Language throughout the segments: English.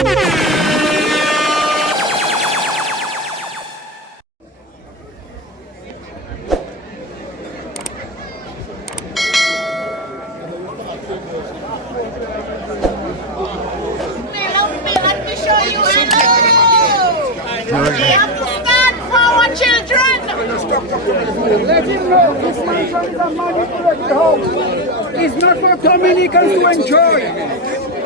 Let me show you. We have to stand for our children. Let him know this mansion is a manipulated house. It's not for Dominicans to enjoy.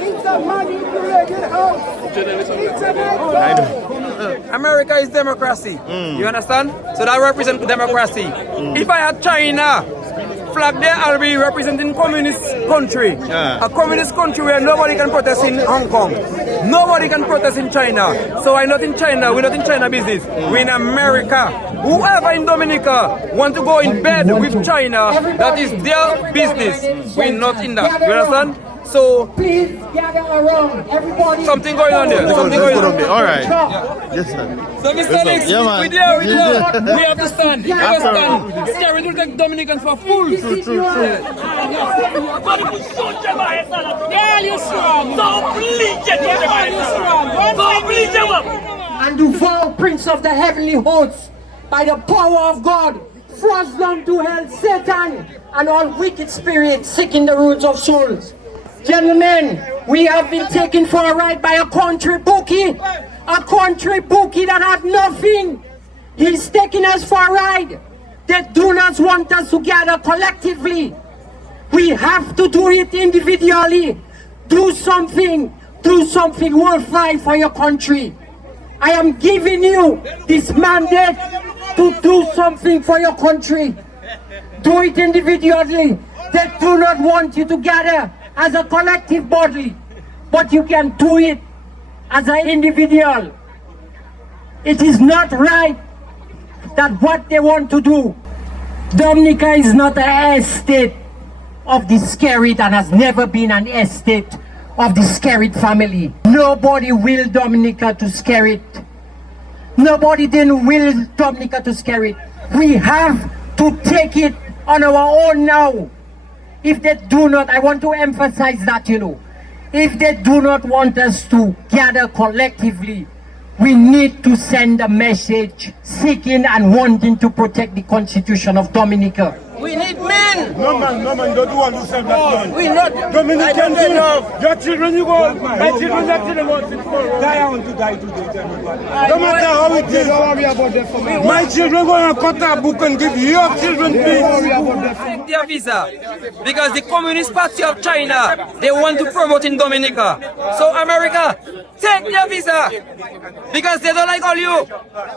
It's a manipulated house. It's a manipulated. America is democracy. You understand? So that represents democracy. If I had China flag there, I'll be representing communist country. A communist country where nobody can protest in Hong Kong. Nobody can protest in China. So I'm not in China. We're not in China business. We're in America. Whoever in Dominica want to go in bed with China, that is their business. We're not in that. You understand? So please gather around. Everybody. Something going on there. Something going on there. All right. Yes, sir. So Mr. Nix, we there. We have to stand. We have to stand. SKERRIT will take Dominicans for fools. True. And do vow, Prince of the heavenly hosts, by the power of God, thrust down to hell Satan and all wicked spirits seeking the roots of souls. Gentlemen, we have been taken for a ride by a country bookie that had nothing. He's taking us for a ride. They do not want us to gather collectively. We have to do it individually. Do something worthwhile for your country. I am giving you this mandate to do something for your country. Do it individually. They do not want you to gather as a collective body, but you can do it as an individual. It is not right that what they want to do. Dominica is not an estate of the SKERRIT and has never been an estate of the SKERRIT family. Nobody will Dominica to SKERRIT. Nobody then will Dominica to SKERRIT. We have to take it on our own now. If they do not, I want to emphasize that, if they do not want us to gather collectively, we need to send a message seeking and wanting to protect the Constitution of Dominica. We need men. No man, don't do want to send that man. We not. Dominican, your children, you go. My children, your children want to die. I want to die today. No matter how it is. Don't worry about that for me. My children go and cut a book and give your children peace. Take their visa because the Communist Party of China, they want to promote in Dominica. So America, take their visa because they don't like all you.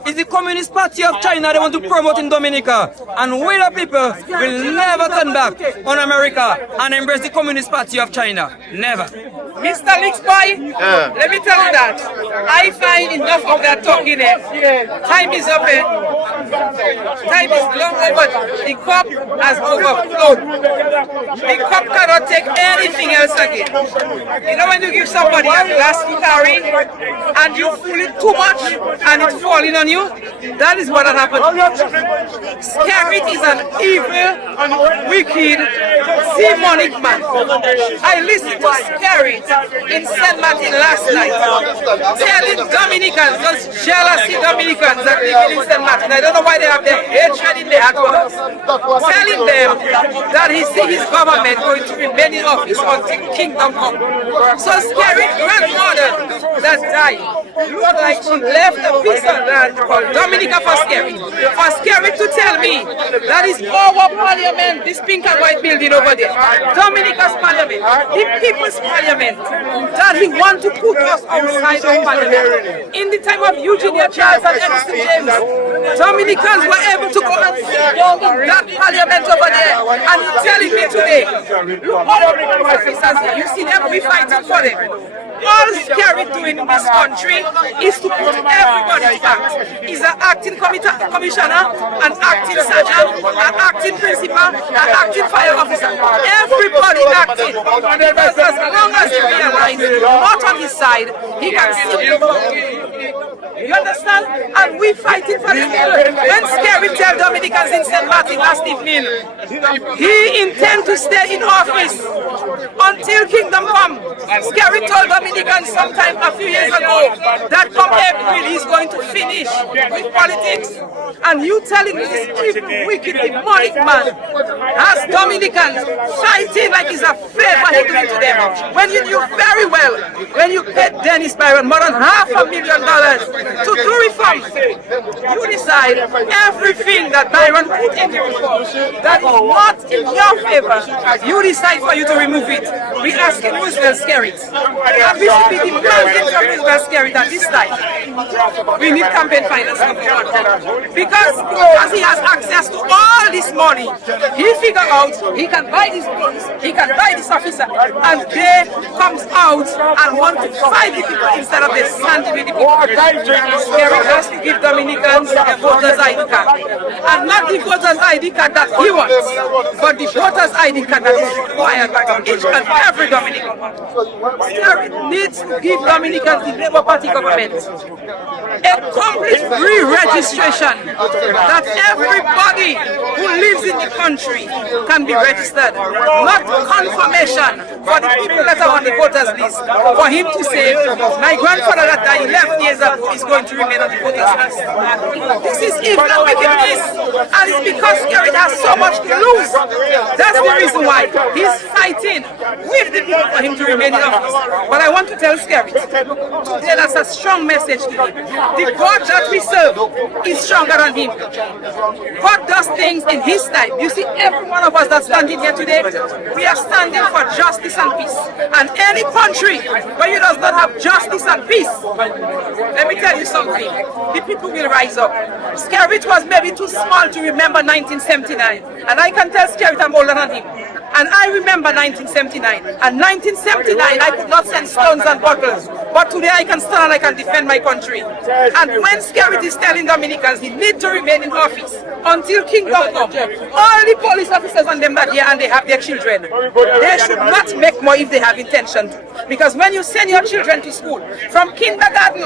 It's the Communist Party of China they want to promote in Dominica, and we the people will never turn back on America and embrace the Communist Party of China. Never. Mr. Nix boy, let me tell you that I find enough of that talking here. Time is up here. Time is long over. The cup has overflowed. The cup cannot take anything else again. You know when you give somebody a glass to carry and you fill it too much and it's falling on you? That is what happened. SKERRIT is an evil, wicked, demonic man. I listened to SKERRIT in St. Martin last night, telling Dominicans, those jealousy Dominicans that live in St. Martin, I don't know why they have their hatred in their heart for us, telling them that he see his government going to remain in office until kingdom come. So SKERRIT grandmother that died looked like she left a piece of land called Dominica for SKERRIT. For SKERRIT to tell me that is our parliament, this pink and white building over there, Dominica's parliament, the people's parliament, that he want to put us outside of parliament. In the time of Eugenia Charles and Edison James, Dominicans were able to go and sit down in that parliament over there, and he's telling me today, look, all the officers here, you see them, we fighting for them. All SKERRIT doing in this country is to put everybody back. He's an acting commissioner, an acting sergeant, an acting principal, an acting fire officer. Everybody acting. Because as long as he realizes not on his side, he can simply go. You understand? And we fighting for the hill. When SKERRIT tell Dominicans in St. Martin last evening, he intends to stay in office until kingdom come. SKERRIT told Dominicans sometime a few years know that come April he's going to finish with politics. And you telling me this evil, wicked, demonic man has Dominicans fighting like it's a favor he doing to them. When you knew very well, when you paid Dennis Byron more than $500,000 to do reforms, you decide everything that Byron put into reforms that is not in your favor, you decide for you to remove it. We ask him who's well SKERRIT. And we should be demanding from who's well SKERRIT at this time. We need campaign finance because he has access to all this money. He figure out he can buy this police, he can buy this officer, and they comes out and want to fight the people instead of they stand with the people. SKERRIT has to give Dominicans a voter's ID card. And not the voter's ID card that he wants, but the voter's ID card that is required by each and every Dominican. SKERRIT needs to give Dominicans the Labour Party government a complete re-registration that everybody who lives in the country can be registered, not confirmation for the people that are on the voters list, for him to say, my grandfather that died 11 years ago is going to remain on the voters list. This is evil and wickedness, and it's because SKERRIT has so much to lose. That's the reason why he's fighting with the people for him to remain in office. But I want to tell SKERRIT, today that's a strong message to him. The God that we serve is stronger than him. God does things in his time. You see, every one of us that's standing here today, we are standing for justice and peace. And any country where you does not have justice and peace, let me tell you something, the people will rise up. SKERRIT was maybe too small to remember 1979. And I can tell SKERRIT I'm older than him. And I remember 1979. And 1979, I could not send stones and bottles. But today I can stand and I can defend my country. And when SKERRIT is telling Dominicans he need to remain in office until kingdom come, all the police officers on them that here and they have their children, they should not make more if they have intention to. Because when you send your children to school, from kindergarten,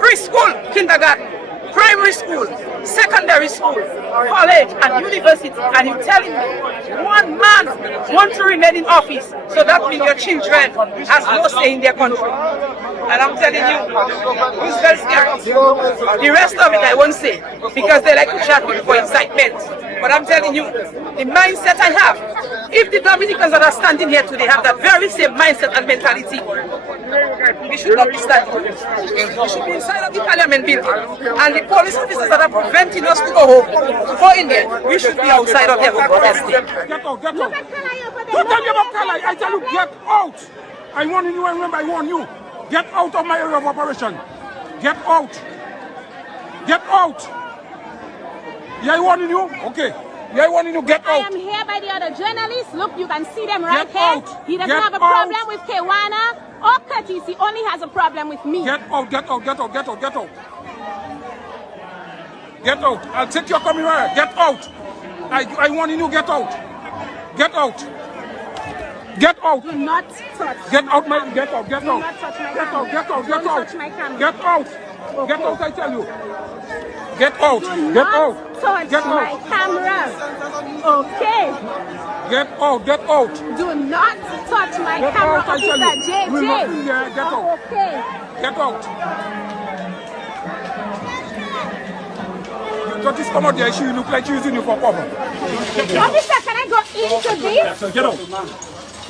preschool, kindergarten, primary school, secondary school, college and university, and you telling me one man wants to remain in office, so that means your children has no say in their country. And I'm telling you, who's very SKERRIT? The rest of it I won't say, because they like to chat people for incitement. But I'm telling you, the mindset I have, if the Dominicans that are standing here today have that very same mindset and mentality, we should not be standing. We should be inside of the Parliament building. And the police officers that are preventing us to go home, to go in there, we should be outside of there protesting. Get out, get out. Don't tell me about Kala. I tell you, get out. I warn you, and remember, I warn you. Get out of my area of operation. Get out. Get out. Yeah, I warning you? Okay. Yeah, I warning you, get out. I am here by the other journalists. Look, you can see them right Get here. out. He doesn't Get have a problem with Kewana or Curtis. He only has a problem with me. Get out, get out, get out, get out, get out. Get out. I'll take your coming right. Get out. I warning you, get out. Get out. Get out. Do not touch. Get out my get out, get Do out. not touch my Get out, camera. get out, get Don't out. touch my camera. Get out. Okay. Get out, I tell you. Get out. Do Get not out. touch Get my out. camera. Okay. Get out, get out. Do not touch my Get camera, out, I tell Officer you. We're not in there. JJ. Get out. Okay. Get out. Curtis, come out there. She look like she's using you for cover. Officer, can I go into this? Get out.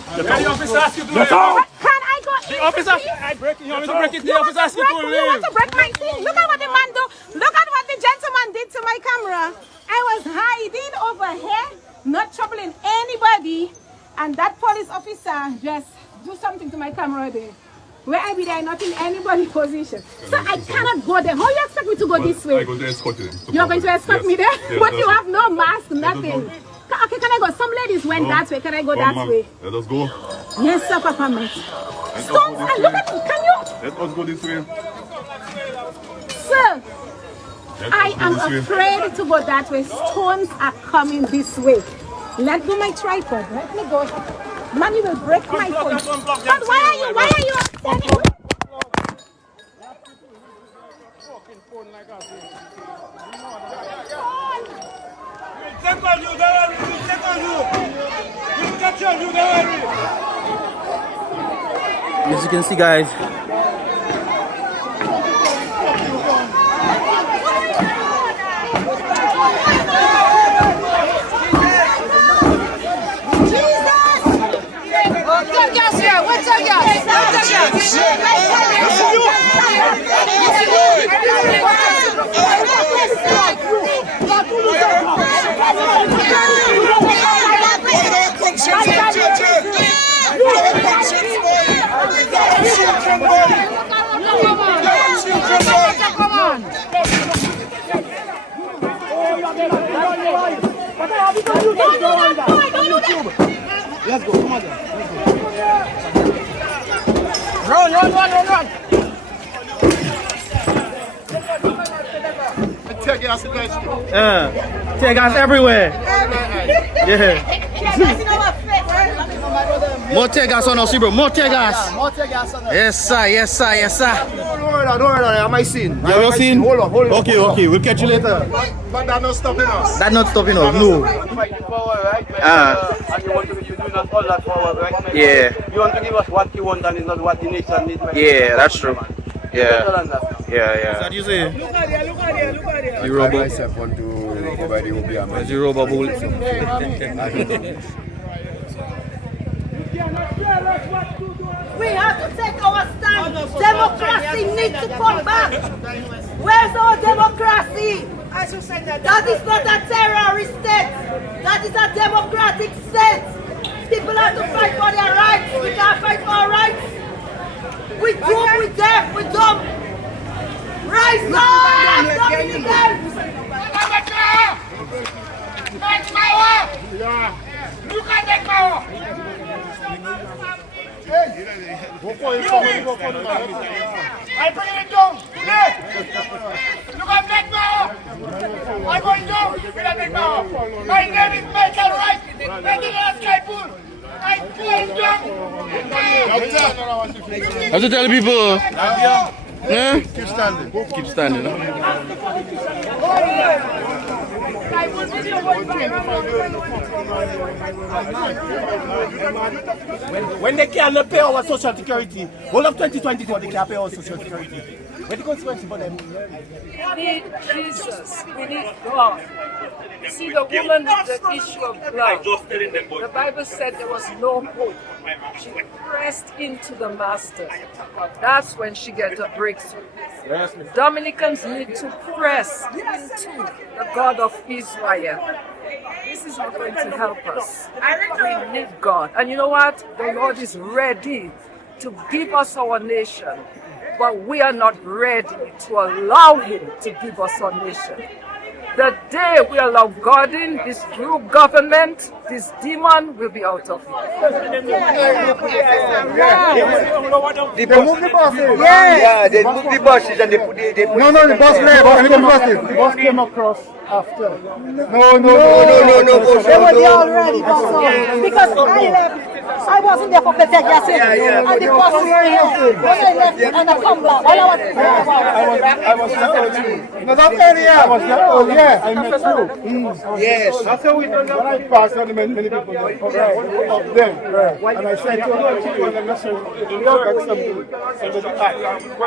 The officer asked you to Get out. Can I go into The officer, this? I break it. You want me to You break it? The want officer asked you to you want leave. to break my thing? Look at what the man do. Look at what the gentleman did to my camera. I was hiding over here, not troubling anybody, and that police officer just do something to my camera there. Where I be there, not in anybody's position. So I cannot go there. How you expect me to go this way? I'm going to escort you. You're going to escort me there? Yes, But that's you it. have no mask, nothing. Okay, can I go? Some ladies went that way. Can I go that way? Let us go. Yes, sir, Papa Mate. Stones, and look at, can you? Let us go this way. Sir, Let I us go am this way. afraid to go that way. Stones are coming this way. Let go my tripod. Let me go. Man, you will break my phone. But why are you? Take on you, don't worry. We'll take on you. We'll capture you, don't worry. As you can see, guys, Let's go, come on. Run. Tear gas everywhere. Yeah. More tear gas on us, bro. More tear gas. Yes, sir. Don't worry, am I seen? Yeah, we're seen. Hold on. Okay. We'll catch you later. But that's not stopping us. That's not stopping us, no. And you do not all that forward, right? Yeah. You want to give us what you want and it's not what the nation needs. Right? Yeah, that's true. Yeah. Yeah. What do you say? Look at here. The rubber. myself want to go by the Obi The rubber bull. We have to take our stand. Democracy needs to come back. Where's our democracy? That is not a terrorist state. That is a democratic state. People have to fight for their rights. We can't fight for our rights. We dumb, we deaf, we dumb. Rise up! Dominicans! Look at that power! I bring it down! Look at that power! I'm going down with that power! My name is Michael Wright! President of Sky Pool! I'm going down! Have to tell people. Yeah? Keep standing. When they can't pay our social security, all of 2024 they can't pay our social security. What the consequence for them? We need Jesus. We need God. See the woman with the issue of blood. The Bible said there was no hope. She pressed into the Master. That's when she got a breakthrough. Dominicans need to press into the God of Israel. This is not going to help us. We need God. And you know what? The Lord is ready to give us our nation. But we are not ready to allow Him to give us our nation. The day we allow God in, this new government, this demon will be out of here. They move the buses. Yeah, they move the buses and they put the No, the bus left. The bus came across after. No. They were there already, because I left. I wasn't there for the day yesterday. And the bus was there. When I left and I come back, all I was I was there. No, that area. I was there. Oh, yeah. I met you. Yes. That's how we done that. When I passed on many people up there. And I said to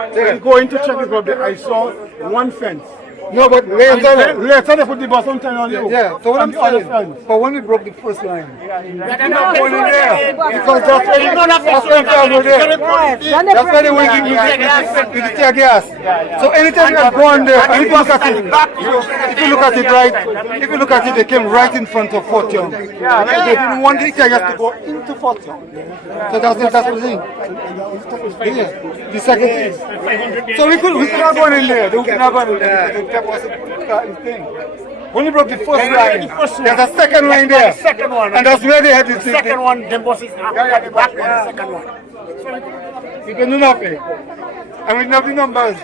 them, then going to Czech Republic, I saw one fence. No, but later they put the bus on time on you. Yeah, so what I'm saying, but when we broke the first line, they're not going in there. Because that's where they went with the tear gas. So anytime you go on there, and if you look at it, they came right in front of Fort Young. They didn't want the tear gas to go into Fort Young. So that's the thing. Yeah. The second thing. So we could not go in there. We could not go in there. That was the thing. When you broke the first line, there's a second line there. Second one. And that's where they had the second one, the bus is at the back of the second one. You can do nothing. And we have the numbers.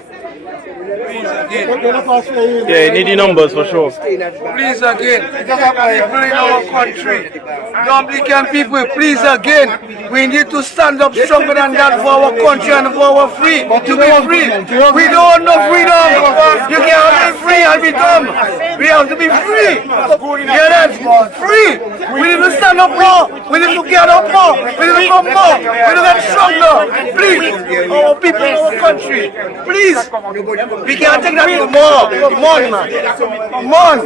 Yeah, you need the numbers for sure. Please again, people in our country, Dominican people, please again, we need to stand up stronger than that for our country and for our free, to be free. We don't know freedom. You can't be free and be dumb. We have to be free. Hear that? Free. We need to stand up more. We need to get up more. We need to come more. We need to get stronger. Please, our people in our country, please. We can't take that more. Come on, man. Come on.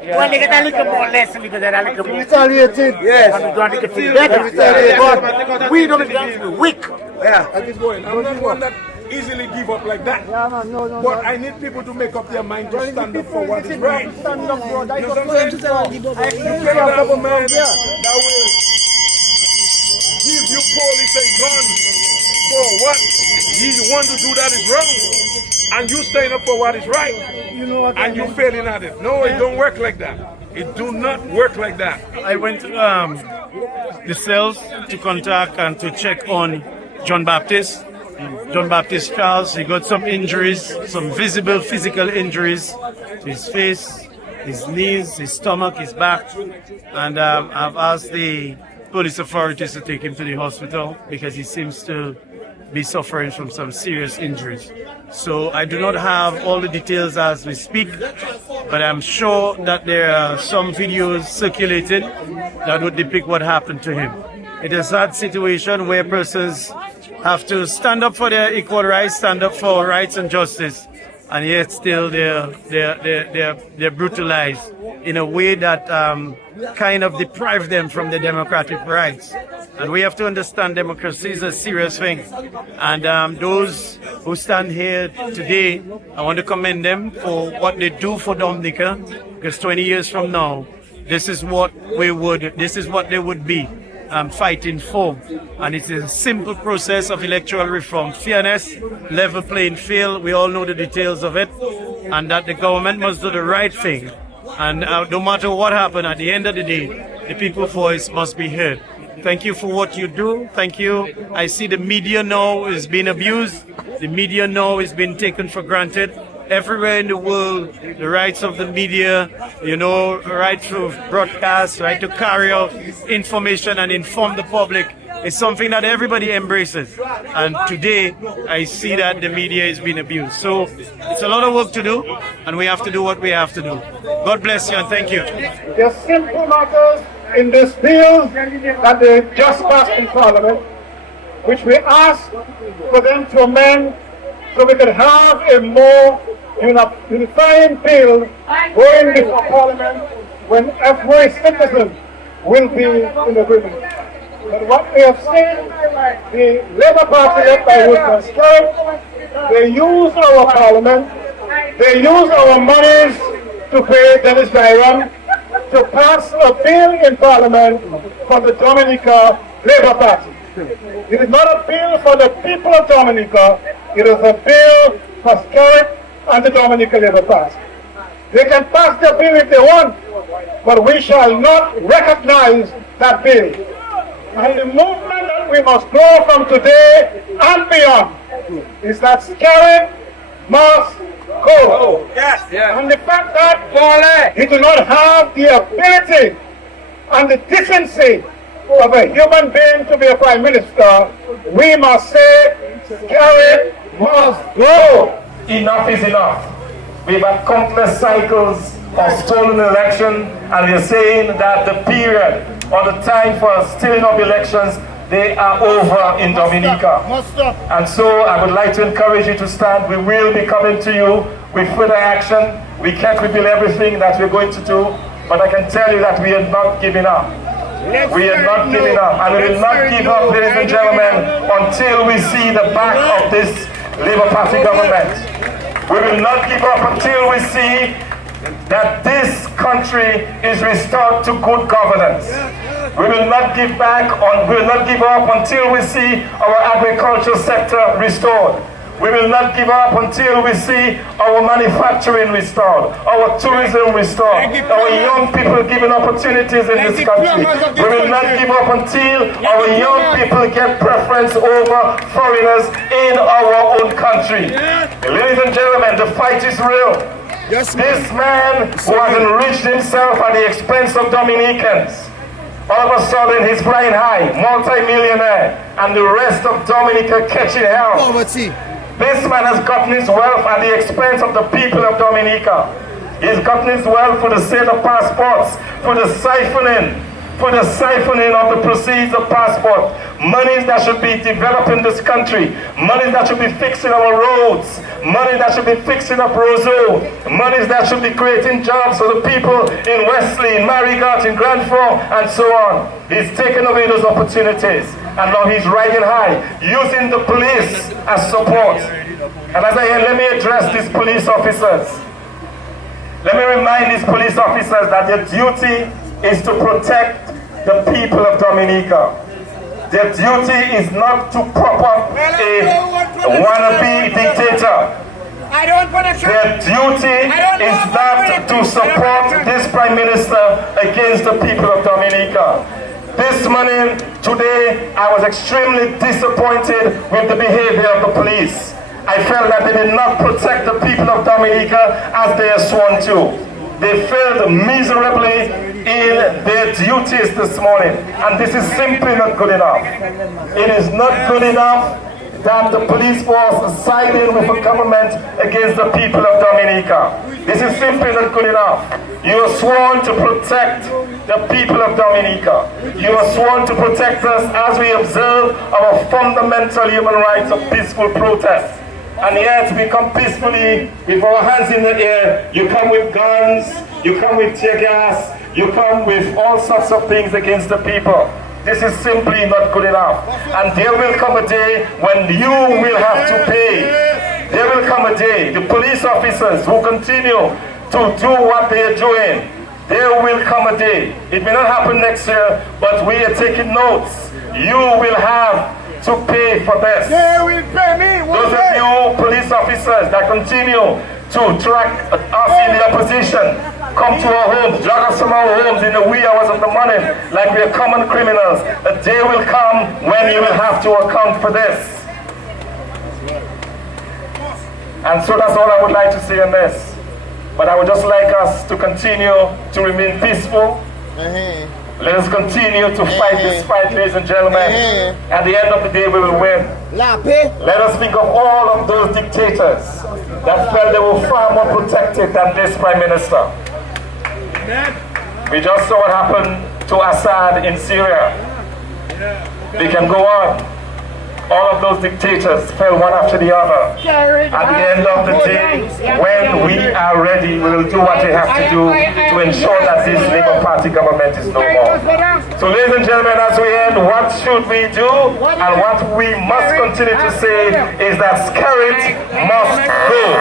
When they get a little more lesson because they're a little more. Retaliated. Yes. And we don't get to better. Retaliated. But we don't get to be weak. Yeah, that is going. I'm not one that easily give up like that. Yeah, man, no. But I need people to make up their mind to stand up for what is right. Stand up, bro. That's You what know what I'm saying? You cannot have a man that will give you police and guns for what you want to do that is wrong. And you stand up for what is right. And you failing at it. No, it don't work like that. It do not work like that. I went to the cells to contact and to check on John Baptist. John Baptist Charles, he got some injuries, some visible physical injuries to his face, his knees, his stomach, his back. And I've asked the police authorities to take him to the hospital because he seems to be suffering from some serious injuries. So I do not have all the details as we speak, but I'm sure that there are some videos circulated that would depict what happened to him. It is a sad situation where persons have to stand up for their equal rights, stand up for rights and justice, and yet still they're brutalized in a way that kind of deprive them from their democratic rights. And we have to understand democracy is a serious thing. And those who stand here today, I want to commend them for what they do for Dominica, because 20 years from now, this is what they would be fighting for. And it's a simple process of electoral reform, fairness, level playing field. We all know the details of it, and that the government must do the right thing. And no matter what happens, at the end of the day, the people's voice must be heard. Thank you for what you do. Thank you. I see the media now is being abused. The media now is being taken for granted. Everywhere in the world, the rights of the media, right to broadcast, right to carry out information and inform the public is something that everybody embraces. And today, I see that the media is being abused. So it's a lot of work to do, and we have to do what we have to do. God bless you, and thank you. There's simple matters in this bill that they just passed in Parliament, which we ask for them to amend so we can have a more unifying bill going before Parliament when every citizen will be in agreement. But what we have seen, the Labour Party led by Woodman Skerritt, they use our Parliament, they use our monies to pay Dennis Byron to pass a bill in Parliament for the Dominica Labour Party. It is not a bill for the people of Dominica, it is a bill for Skerritt and the Dominica Labour Party. They can pass the bill if they want, but we shall not recognize that bill. And the movement that we must grow from today and beyond is that Skerritt must go. Yes. And the fact that he do not have the ability and the decency of a human being to be a prime minister, we must say Skerritt must go. Enough is enough. We've had countless cycles of stolen election, and we're saying that the period or the time for stealing of elections, they are over in Dominica. And so I would like to encourage you to stand. We will be coming to you with further action. We can't reveal everything that we're going to do, but I can tell you that we are not giving up. We are not giving up, and we will not give up, ladies and gentlemen, until we see the back of this Labour Party government. We will not give up until we see that this country is restored to good governance. We will not give up until we see our agricultural sector restored. We will not give up until we see our manufacturing restored, our tourism restored, our young people given opportunities in this country. We will not give up until our young people get preference over foreigners in our own country. Ladies and gentlemen, the fight is real. This man who has enriched himself at the expense of Dominicans, all of a sudden he's flying high, multi-millionaire, and the rest of Dominica catching hell. This man has gotten his wealth at the expense of the people of Dominica. He's gotten his wealth for the sale of passports, for the siphoning of the proceeds of passport, monies that should be developing this country, monies that should be fixing our roads, money that should be fixing up Roseau, monies that should be creating jobs for the people in Wesley, in Marigot, in Grand Fort, and so on. He's taken away those opportunities, and now he's riding high, using the police as support. And as I hear, let me address these police officers. Let me remind these police officers that their duty is to protect the people of Dominica. Their duty is not to prop up a wannabe dictator. Their duty is not to support this Prime Minister against the people of Dominica. This morning, today, I was extremely disappointed with the behavior of the police. I felt that they did not protect the people of Dominica as they are sworn to. They failed miserably in their duties this morning, and this is simply not good enough. It is not good enough that the police force is siding with the government against the people of Dominica. This is simply not good enough. You are sworn to protect the people of Dominica. You are sworn to protect us as we observe our fundamental human rights of peaceful protest. And yet we come peacefully with our hands in the air. You come with guns, you come with tear gas, you come with all sorts of things against the people. This is simply not good enough. And there will come a day when you will have to pay. There will come a day, the police officers who continue to do what they are doing, there will come a day. It may not happen next year, but we are taking notes. You will have to pay for this. They will pay me. Those of you police officers that continue to track us in the opposition, come to our homes, drag us from our homes in the wee hours of the morning like we are common criminals. A day will come when you will have to account for this. And so that's all I would like to say on this. But I would just like us to continue to remain peaceful. Let us continue to fight this fight, ladies and gentlemen. At the end of the day, we will win. Let us think of all of those dictators that felt they were far more protected than this Prime Minister. We just saw what happened to Assad in Syria. We can go on. All of those dictators fell one after the other. At the end of the day, when we are ready, we will do what we have to do to ensure that this Labour Party government is no more. So ladies and gentlemen, as we end, what should we do? And what we must continue to say is that SKERRIT must go.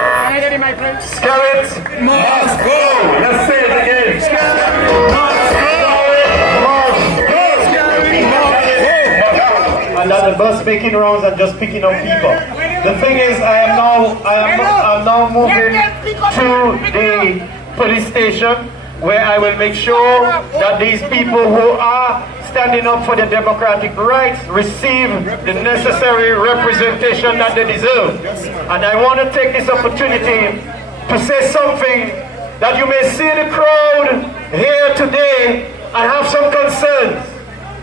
SKERRIT must go. Let's say it again. SKERRIT must go. And that the bus making rounds and just picking up people. The thing is, I am now moving to the police station where I will make sure that these people who are standing up for their democratic rights receive the necessary representation that they deserve. And I want to take this opportunity to say something that you may see the crowd here today and have some concerns.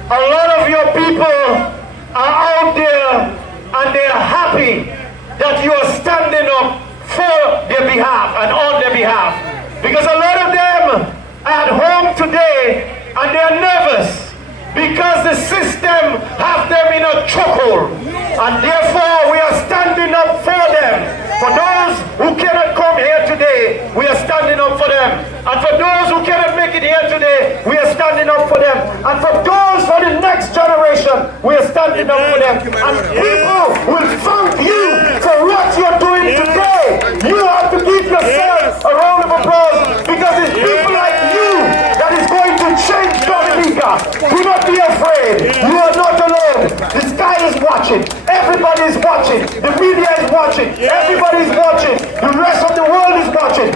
A lot of your people are out there and they are happy that you are standing up for their behalf and on their behalf. Because a lot of them are at home today and they are nervous because the system has them in a chokehold. And therefore we are standing up for them. For those who cannot come here today, we are standing up for them. And for those who cannot make it here today, we are standing up for them. And for those for the next generation, we are standing up for them. And people will thank you for what you're doing today. You have to give yourself a round of applause because it's people like you that is going to change Dominica. Do not be afraid. You are not alone. The sky is watching. Everybody is watching. The media is watching. Everybody is watching. The rest of the world is watching.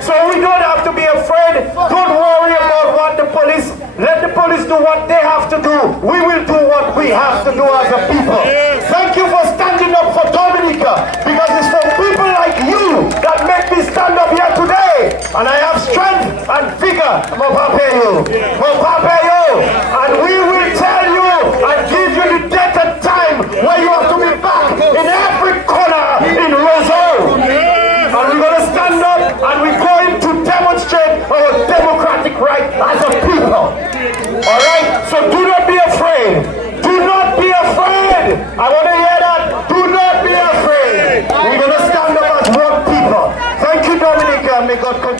So we don't have to be afraid. Don't worry about what the police. Let the police do what they have to do. We will do what we have to do as a people. Thank you for standing up for Dominica, because it's for people like you that make me stand up here today. And I have strength and vigor. And we will tell you and give you the date and time where you have to be back in every corner in Roseau. And we're going to stand up and we're going to demonstrate our democratic right as a people. Alright? So do not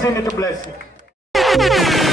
continue to bless you.